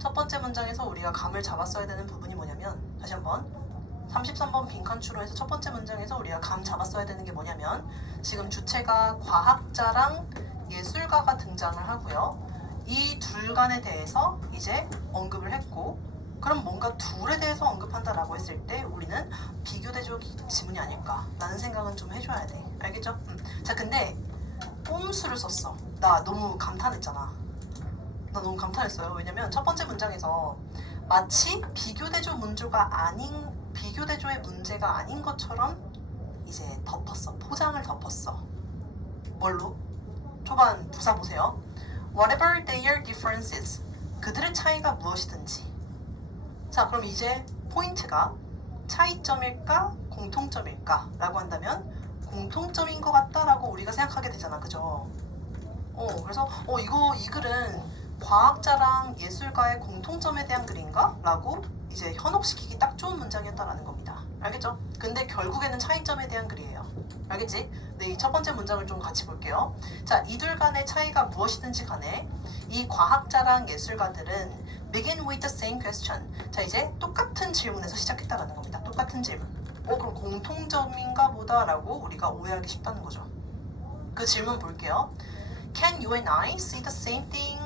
첫 번째 문장에서 우리가 감을 잡았어야 되는 부분이 뭐냐면, 다시 한번 33번 빈칸추로 해서 첫 번째 문장에서 우리가 감 잡았어야 되는 게 뭐냐면, 지금 주체가 과학자랑 예술가가 등장을 하고요. 이 둘 간에 대해서 이제 언급을 했고, 그럼 뭔가 둘에 대해서 언급한다라고 했을 때 우리는 비교대조 지문이 아닐까 라는 생각은 좀 해줘야 돼. 알겠죠? 자, 근데 꼼수를 썼어. 나 너무 감탄했잖아. 나 너무 감탄했어요. 왜냐면 첫 번째 문장에서 마치 비교대조 비교대조의 문제가 아닌 것처럼 이제 덮었어. 포장을 덮었어. 뭘로? 초반 부사 보세요. Whatever their differences. 그들의 차이가 무엇이든지. 자, 그럼 이제 포인트가 차이점일까 공통점일까 라고 한다면 공통점인 것 같다라고 우리가 생각하게 되잖아. 그죠? 그래서 이 글은 과학자랑 예술가의 공통점에 대한 글인가? 라고 이제 현혹시키기 딱 좋은 문장이었다라는 겁니다. 알겠죠? 근데 결국에는 차이점에 대한 글이에요. 알겠지? 네, 이 첫 번째 문장을 좀 같이 볼게요. 자, 이둘 간의 차이가 무엇이든지 간에 이 과학자랑 예술가들은 begin with the same question. 자, 이제 똑같은 질문에서 시작했다라는 겁니다. 똑같은 질문. 그럼 공통점인가 보다라고 우리가 오해하기 쉽다는 거죠. 그 질문 볼게요. Can you and I see the same thing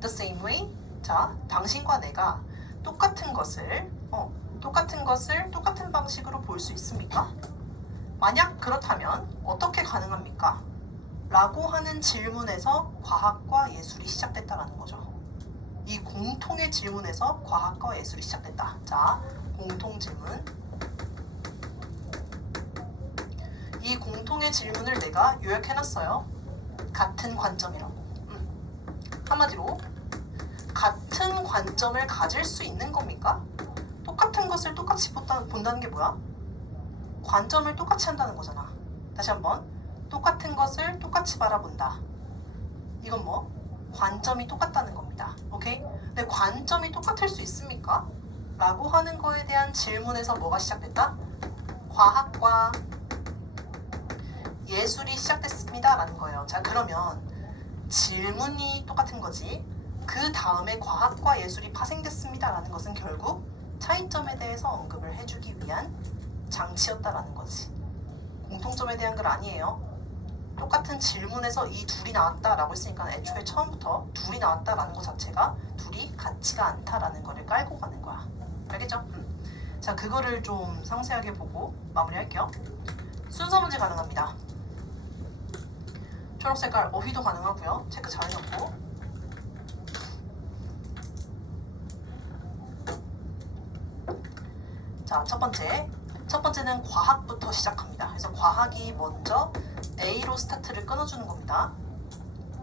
the same way? 자, 당신과 내가 똑같은 것을 똑같은 방식으로 볼 수 있습니까? 만약 그렇다면 어떻게 가능합니까? 라고 하는 질문에서 과학과 예술이 시작됐다라는 거죠. 이 공통의 질문에서 과학과 예술이 시작됐다. 자, 공통 질문. 이 공통의 질문을 내가 요약해놨어요. 같은 관점이라고. 한마디로 같은 관점을 가질 수 있는 겁니까? 똑같은 것을 똑같이 본다는 게 뭐야? 관점을 똑같이 한다는 거잖아. 다시 한번. 똑같은 것을 똑같이 바라본다. 이건 뭐? 관점이 똑같다는 겁니다. 오케이? 근데 관점이 똑같을 수 있습니까? 라고 하는 거에 대한 질문에서 뭐가 시작됐다? 과학과 예술이 시작됐습니다. 라는 거예요. 자, 그러면 질문이 똑같은 거지. 그 다음에 과학과 예술이 파생됐습니다. 라는 것은 결국 차이점에 대해서 언급을 해주기 위한 장치였다라는 거지. 공통점에 대한 글 아니에요. 똑같은 질문에서 이 둘이 나왔다라고 했으니까 애초에 처음부터 둘이 나왔다라는 것 자체가 둘이 같지가 않다라는 거를 깔고 가는 거야. 알겠죠? 자, 그거를 좀 상세하게 보고 마무리할게요. 순서 문제 가능합니다. 초록색깔 어휘도 가능하고요. 체크 잘 해놓고. 자, 첫 번째는 과학부터 시작합니다. 그래서 과학이 먼저 A로 스타트를 끊어주는 겁니다.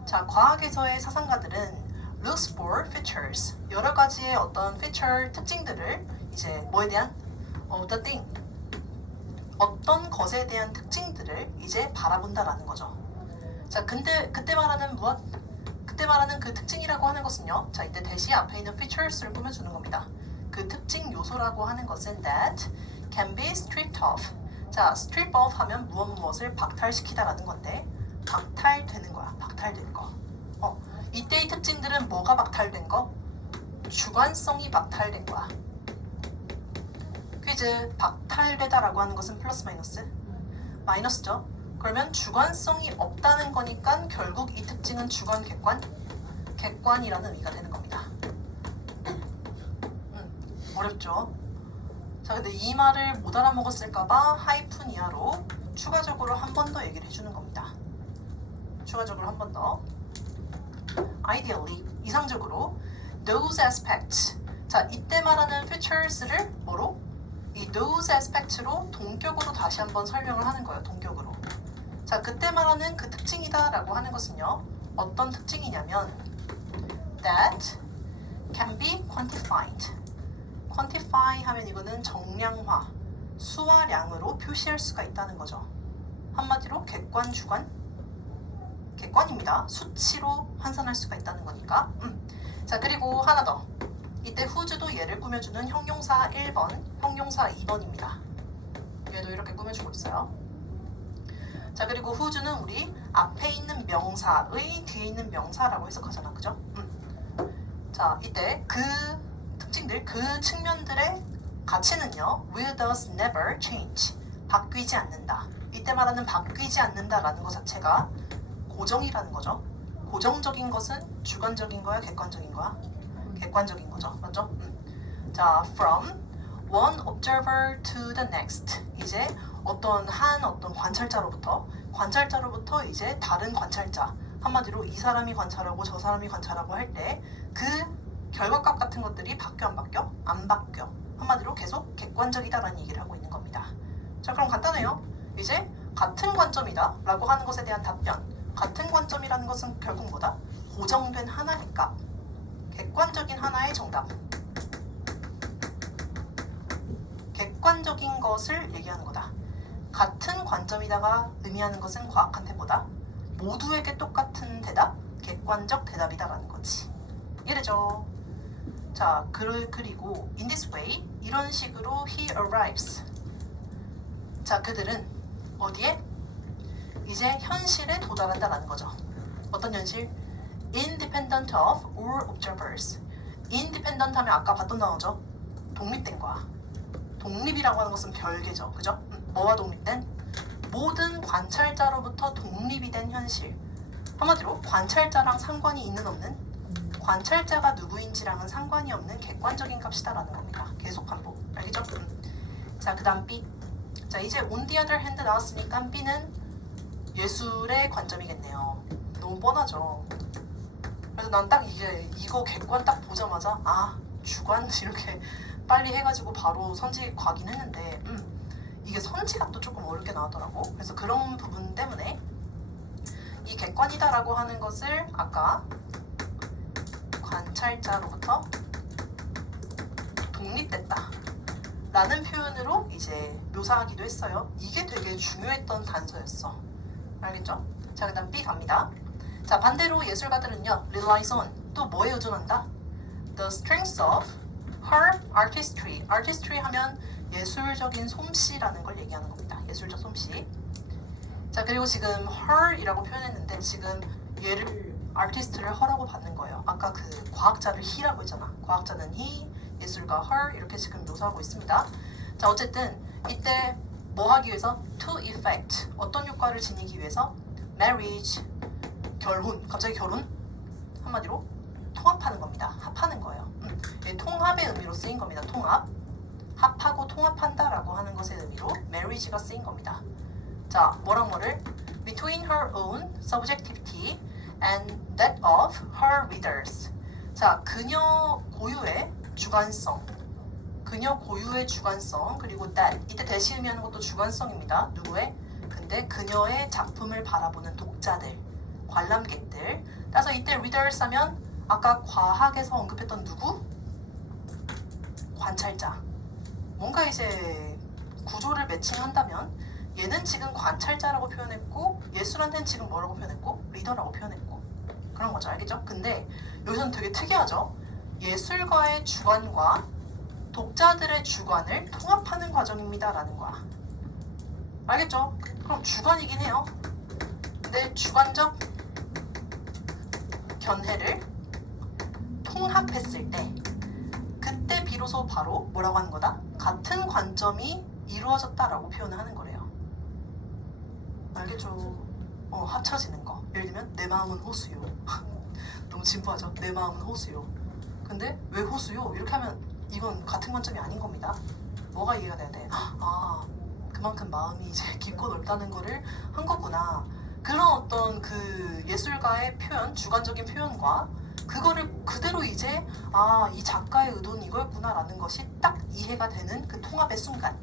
자, 과학에서의 사상가들은 looks for features, 여러 가지의 어떤 feature 특징들을 이제 뭐에 대한 the thing, 어떤 것에 대한 특징들을 이제 바라본다라는 거죠. 자, 근데 그때 말하는 무엇? 그때 말하는 그 특징이라고 하는 것은요. 자, 이때 대시 앞에 있는 features를 꾸며주는 겁니다. 그 특징 요소라고 하는 것은 that can be stripped off. 자, strip off 하면 무엇을 박탈시키다라는 건데 박탈되는 거야. 박탈된 거. 이때의 특징들은 뭐가 박탈된 거? 주관성이 박탈된 거야. 퀴즈. 박탈되다라고 하는 것은 플러스 마이너스? 마이너스죠. 그러면 주관성이 없다는 거니까 결국 이 특징은 주관, 객관? 객관이라는 의미가 되는 겁니다. 어렵죠? 자, 근데 이 말을 못 알아먹었을까봐 하이픈 이하로 추가적으로 한 번 더 얘기를 해주는 겁니다. 추가적으로 한 번 더. Ideally, 이상적으로 those aspects. 자, 이때 말하는 features를 뭐로? 이 those aspects로 동격으로 다시 한번 설명을 하는 거예요. 동격으로. 자, 그때 말하는 그 특징이다 라고 하는 것은요. 어떤 특징이냐면 that can be quantified. quantify 하면 이거는 정량화, 수와 량으로 표시할 수가 있다는 거죠. 한마디로 객관, 주관? 객관입니다. 수치로 환산할 수가 있다는 거니까. 자, 그리고 하나 더. 이때 who's도 얘를 꾸며주는 형용사 1번, 형용사 2번입니다. 얘도 이렇게 꾸며주고 있어요. 자, 그리고 who's는 우리 앞에 있는 명사의 뒤에 있는 명사라고 해석하잖아. 그죠? 자, 이때 그 특징들, 그 측면들의 가치는요. will thus never change. 바뀌지 않는다. 이때 말하는 바뀌지 않는다라는 것 자체가 고정이라는 거죠. 고정적인 것은 주관적인 거야, 객관적인 거야? 객관적인 거죠. 맞죠? 자, from one observer to the next. 이제 어떤 관찰자로부터 이제 다른 관찰자. 한마디로 이 사람이 관찰하고 저 사람이 관찰하고 할 때 그 결과값 같은 것들이 바뀌어 안 바뀌어? 안 바뀌어. 한마디로 계속 객관적이다라는 얘기를 하고 있는 겁니다. 자, 그럼 간단해요. 이제 같은 관점이다 라고 하는 것에 대한 답변. 같은 관점이라는 것은 결국 뭐다? 고정된 하나의 값. 객관적인 하나의 정답. 객관적인 것을 얘기하는 거다. 같은 관점이다가 의미하는 것은 과학한테 뭐다? 모두에게 똑같은 대답, 객관적 대답이다라는 거지. 이래죠. 자, 그리고 in this way, 이런 식으로 he arrives. 자, 그들은 어디에? 이제 현실에 도달한다라는 거죠. 어떤 현실? Independent of all observers. Independent 하면 아까 봤던 단어죠. 독립된 거야. 독립이라고 하는 것은 별개죠. 그죠? 뭐와 독립된? 모든 관찰자로부터 독립이 된 현실. 한마디로 관찰자랑 상관이 있는 없는, 관찰자가 누구인지랑은 상관이 없는 객관적인 값이다라는 겁니다. 계속 반복. 알겠죠? 자, 그 다음 B. 자, 이제 on the other hand 나왔으니까 B는 예술의 관점이겠네요. 너무 뻔하죠. 그래서 난 딱 이거 객관 딱 보자마자 주관 이렇게 빨리 해가지고 바로 선지 가긴 했는데 이게 선지가 또 조금 어렵게 나왔더라고. 그래서 그런 부분 때문에 이 객관이다라고 하는 것을 아까 관찰자로부터 독립됐다 라는 표현으로 이제 묘사하기도 했어요. 이게 되게 중요했던 단서였어. 알겠죠? 자, 그 다음 B 갑니다. 자, 반대로 예술가들은요, relies on, 또 뭐에 의존한다? The strengths of her artistry. artistry 하면 예술적인 솜씨라는 걸 얘기하는 겁니다. 예술적 솜씨. 자, 그리고 지금 her이라고 표현했는데 지금 얘를 아티스트를 her라고 받는 거예요. 아까 그 과학자를 he라고 했잖아. 과학자는 he, 예술가 her 이렇게 지금 묘사하고 있습니다. 자, 어쨌든 이때 뭐 하기 위해서? to effect. 어떤 효과를 지니기 위해서? marriage. 결혼. 갑자기 결혼? 한마디로 통합하는 겁니다. 합하는 거예요. 통합의 의미로 쓰인 겁니다. 통합. 합하고 통합한다라고 하는 것의 의미로 marriage가 쓰인 겁니다. 자, 뭐랑 뭐를? between her own subjectivity and that of her readers. 자, 그녀 고유의 주관성. 그녀 고유의 주관성. 그리고 that. 이때 대시 의미하는 것도 주관성입니다. 누구의? 근데 그녀의 작품을 바라보는 독자들, 관람객들. 따라서 이때 readers 하면 아까 과학에서 언급했던 누구? 관찰자. 뭔가 이제 구조를 매칭한다면 얘는 지금 관찰자라고 표현했고 예술한테는 지금 뭐라고 표현했고 리더라고 표현했고 그런 거죠. 알겠죠? 근데 여기서는 되게 특이하죠. 예술가의 주관과 독자들의 주관을 통합하는 과정입니다 라는 거야. 알겠죠? 그럼 주관이긴 해요. 근데 주관적 견해를 통합했을 때 그때 비로소 바로 뭐라고 하는 거다? 같은 관점이 이루어졌다라고 표현을 하는 거래요. 알겠죠? 합쳐지는 거. 예를 들면 내 마음은 호수요. 너무 진부하죠? 내 마음은 호수요. 근데 왜 호수요? 이렇게 하면 이건 같은 관점이 아닌 겁니다. 뭐가 이해가 돼야 돼? 그만큼 마음이 이제 깊고 넓다는 거를 한 거구나. 그런 어떤 그 예술가의 표현, 주관적인 표현과 그거를 그대로 이제 이 작가의 의도는 이거였구나 라는 것이 딱 이해가 되는 그 통합의 순간.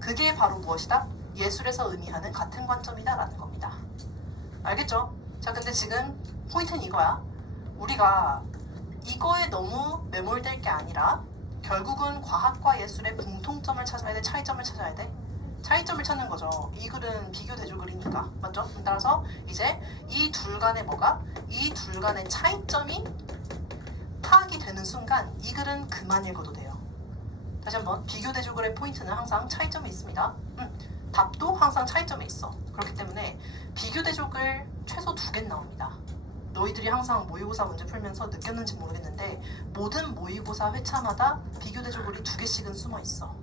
그게 바로 무엇이다? 예술에서 의미하는 같은 관점이다 라는 겁니다. 알겠죠? 자, 근데 지금 포인트는 이거야. 우리가 이거에 너무 매몰될 게 아니라 결국은 과학과 예술의 공통점을 찾아야 돼? 차이점을 찾아야 돼? 차이점을 찾는 거죠. 이 글은 비교 대조 글이니까. 맞죠? 따라서 이제 이 둘 간의 뭐가? 이 둘 간의 차이점이 파악이 되는 순간 이 글은 그만 읽어도 돼요. 다시 한번 비교 대조 글의 포인트는 항상 차이점이 있습니다. 답도 항상 차이점이 있어. 그렇기 때문에 비교 대조 글 최소 2개 나옵니다. 너희들이 항상 모의고사 문제 풀면서 느꼈는지 모르겠는데 모든 모의고사 회차마다 비교대조글이 2개씩은 숨어 있어.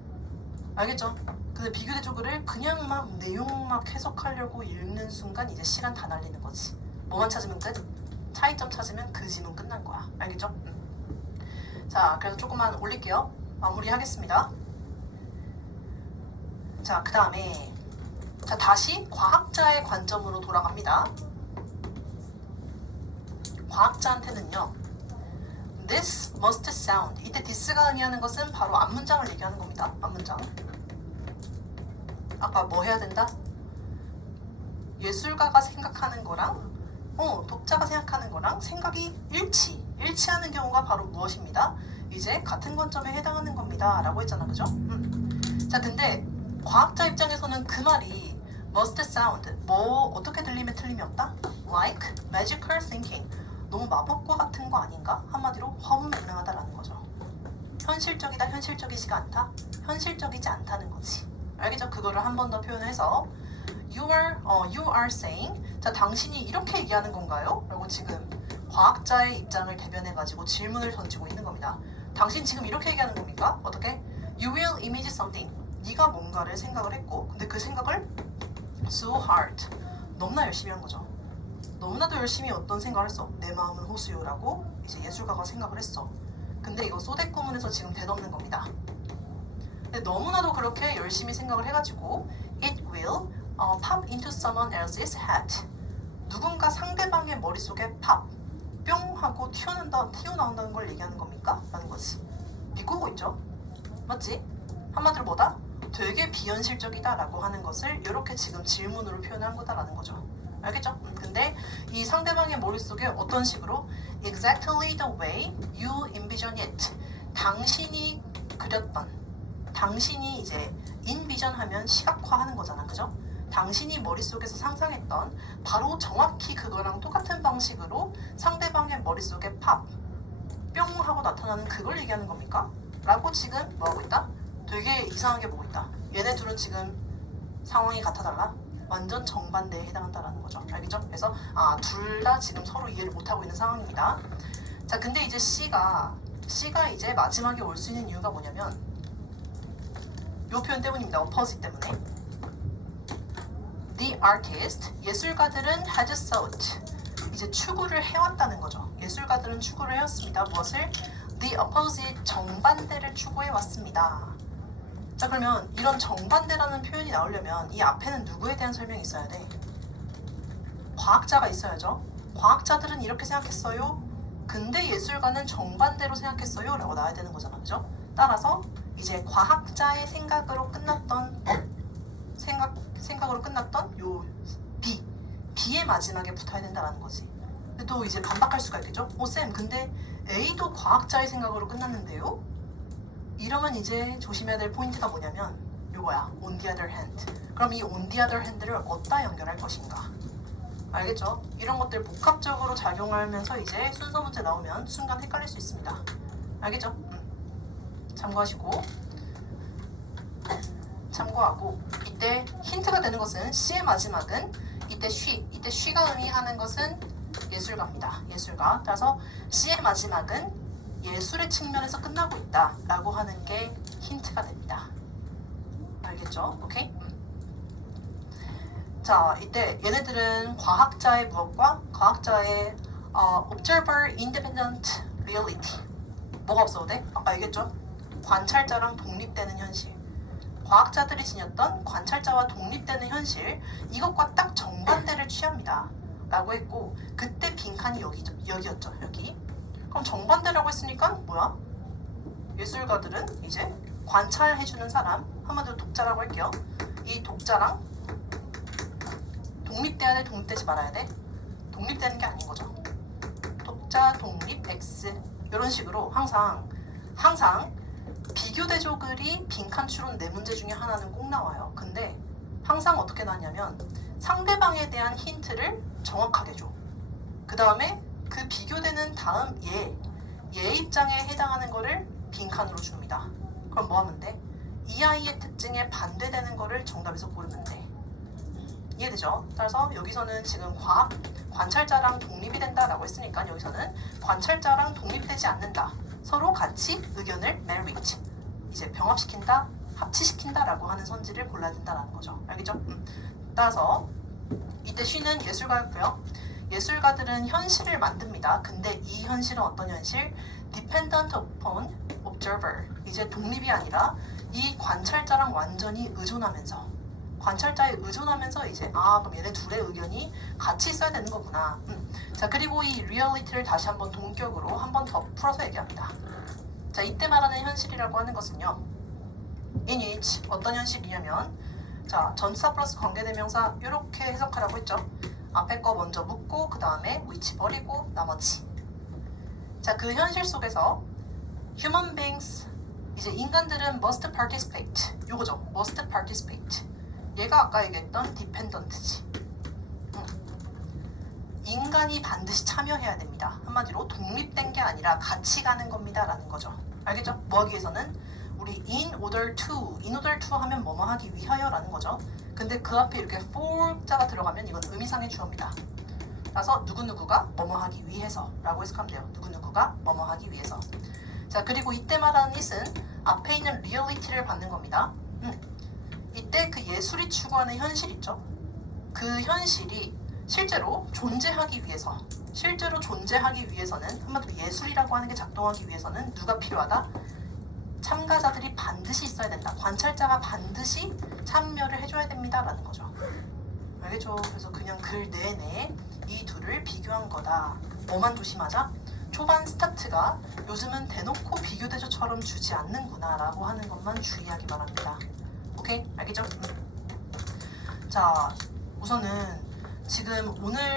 알겠죠? 근데 비교대조글을 그냥 막 내용 막 해석하려고 읽는 순간 이제 시간 다 날리는 거지. 뭐만 찾으면 끝? 차이점 찾으면 그 지문 끝난 거야. 알겠죠? 자, 그래서 조금만 올릴게요. 마무리하겠습니다. 자, 그 다음에 자, 다시 과학자의 관점으로 돌아갑니다. 과학자한테는요, this must sound. 이때 this가 의미하는 것은 바로 앞문장을 얘기하는 겁니다. 앞문장. 아까 뭐 해야 된다? 예술가가 생각하는 거랑 독자가 생각하는 거랑 생각이 일치하는 경우가 바로 무엇입니다? 이제 같은 관점에 해당하는 겁니다. 라고 했잖아. 그죠? 자, 근데 과학자 입장에서는 그 말이 must sound, 뭐 어떻게 들리면 틀림이 없다? like magical thinking, 너무 마법과 같은 거 아닌가? 한마디로 허무맹랑하다라는 거죠. 현실적이다, 현실적이지가 않다? 현실적이지 않다는 거지. 알겠죠? 그거를 한 번 더 표현해서 you are saying, 자, 당신이 이렇게 얘기하는 건가요? 라고 지금 과학자의 입장을 대변해가지고 질문을 던지고 있는 겁니다. 당신 지금 이렇게 얘기하는 겁니까? 어떻게? You will imagine something. 네가 뭔가를 생각을 했고, 근데 그 생각을 so hard, 너무나 열심히 한 거죠. 너무나도 열심히 어떤 생각을 했어. 내 마음은 호수요라고 이제 예술가가 생각을 했어. 근데 이거 소대구문에서 지금 대덮는 겁니다. 근데 너무나도 그렇게 열심히 생각을 해가지고 it will pop into someone else's head. 누군가 상대방의 머릿속에 팝, 뿅 하고 튀어나온다는 걸 얘기하는 겁니까? 라는 거지. 비꼬고 있죠? 맞지? 한마디로 뭐다? 되게 비현실적이다 라고 하는 것을 이렇게 지금 질문으로 표현한 거다라는 거죠. 알겠죠? 근데 이 상대방의 머릿속에 어떤 식으로 exactly the way you envision it, 당신이 그렸던, 당신이 이제 envision 하면 시각화하는 거잖아. 그죠? 당신이 머릿속에서 상상했던 바로 정확히 그거랑 똑같은 방식으로 상대방의 머릿속에 팝, 뿅 하고 나타나는 그걸 얘기하는 겁니까? 라고 지금 뭐하고 있다? 되게 이상하게 보고 있다. 얘네 둘은 지금 상황이 같아달라? 완전 정반대에 해당한다라는 거죠. 알겠죠? 그래서 둘 다 지금 서로 이해를 못하고 있는 상황입니다. 자, 근데 이제 C가 이제 마지막에 올 수 있는 이유가 뭐냐면 요 표현 때문입니다. opposite 때문에. The artist, 예술가들은 had sought, 이제 추구를 해왔다는 거죠. 예술가들은 추구를 해왔습니다. 무엇을? The opposite, 정반대를 추구해왔습니다. 자, 그러면 이런 정반대라는 표현이 나오려면 이 앞에는 누구에 대한 설명이 있어야 돼? 과학자가 있어야죠. 과학자들은 이렇게 생각했어요. 근데 예술가는 정반대로 생각했어요. 라고 나와야 되는 거잖아. 그죠? 따라서 이제 과학자의 생각으로 끝났던 요 B의 마지막에 붙어야 된다는 거지. 근데 또 이제 반박할 수가 있겠죠? 쌤, 근데 A도 과학자의 생각으로 끝났는데요? 이러면 이제 조심해야 될 포인트가 뭐냐면 요거야. on the other hand. 그럼 이 on the other hand를 어디다 연결할 것인가? 알겠죠? 이런 것들 복합적으로 작용하면서 이제 순서 문제 나오면 순간 헷갈릴 수 있습니다. 알겠죠? 참고하고 이때 힌트가 되는 것은 C의 마지막은 이때 she가 의미하는 것은 예술가입니다. 예술가. 따라서 C의 마지막은 예술의 측면에서 끝나고 있다 라고 하는 게 힌트가 됩니다. 알겠죠? 오케이? 자, 이때 얘네들은 과학자의 무엇과 과학자의 observer independent reality, 뭐가 없어도 돼? 아까 얘기했죠? 관찰자랑 독립되는 현실, 과학자들이 지녔던 관찰자와 독립되는 현실, 이것과 딱 정반대를 취합니다 라고 했고, 그때 빈칸이 여기였죠. 여기. 그럼 정반대라고 했으니까 뭐야? 예술가들은 이제 관찰해주는 사람, 한마디로 독자라고 할게요. 이 독자랑 독립돼야 돼? 독립되지 말아야 돼? 독립되는 게 아닌 거죠. 독자, 독립, X 이런 식으로 항상 비교대조글이 빈칸 추론 4문제 중에 하나는 꼭 나와요. 근데 항상 어떻게 나왔냐면 상대방에 대한 힌트를 정확하게 줘. 그 다음에 그 비교되는 다음 얘 입장에 해당하는 거를 빈칸으로 줍니다. 그럼 뭐 하면 돼? 이 아이의 특징에 반대되는 거를 정답에서 고르면 돼. 이해되죠? 따라서 여기서는 지금 관찰자랑 독립이 된다라고 했으니까 여기서는 관찰자랑 독립이 되지 않는다. 서로 같이 의견을 marriage, 이제 병합시킨다, 합치시킨다라고 하는 선지를 골라야 된다라는 거죠. 알겠죠? 따라서 이때 she는 예술가였고요. 예술가들은 현실을 만듭니다. 근데 이 현실은 어떤 현실? Dependent upon observer. 이제 독립이 아니라 이 관찰자랑 완전히 의존하면서, 관찰자에 의존하면서 이제 그럼 얘네 둘의 의견이 같이 있어야 되는 거구나. 자, 그리고 이 리얼리티를 다시 한번 동격으로 한 번 더 풀어서 얘기합니다. 자, 이때 말하는 현실이라고 하는 것은요, in which 어떤 현실이냐면, 자, 전치사 플러스 관계대명사 이렇게 해석하라고 했죠. 앞에 거 먼저 묻고 그 다음에 which 버리고 나머지. 자, 그 현실 속에서 human beings, 이제 인간들은 must participate, 요거죠. must participate. 얘가 아까 얘기했던 dependent지. 인간이 반드시 참여해야 됩니다. 한마디로 독립된 게 아니라 같이 가는 겁니다 라는 거죠. 알겠죠? 뭐 하기 위해서는 우리 in order to 하면 뭐뭐 하기 위하여 라는 거죠. 근데 그 앞에 이렇게 for자가 들어가면 이건 의미상의 주어입니다. 따라서 누구누구가 뭐뭐 하기 위해서 라고 해석하면 돼요. 누구누구가 뭐뭐 하기 위해서. 자, 그리고 이때 말하는 it은 앞에 있는 reality를 받는 겁니다. 이때 그 예술이 추구하는 현실 있죠? 그 현실이 실제로 존재하기 위해서는 한마디로 예술이라고 하는 게 작동하기 위해서는 누가 필요하다? 참가자들이 반드시 있어야 된다. 관찰자가 반드시 참여를 해줘야 됩니다 라는 거죠. 알겠죠? 그래서 그냥 글 내내 이 둘을 비교한 거다. 뭐만 조심하자? 초반 스타트가 요즘은 대놓고 비교 대조처럼 주지 않는구나 라고 하는 것만 주의하기 바랍니다. 오케이? 알겠죠? 자, 우선은 지금 오늘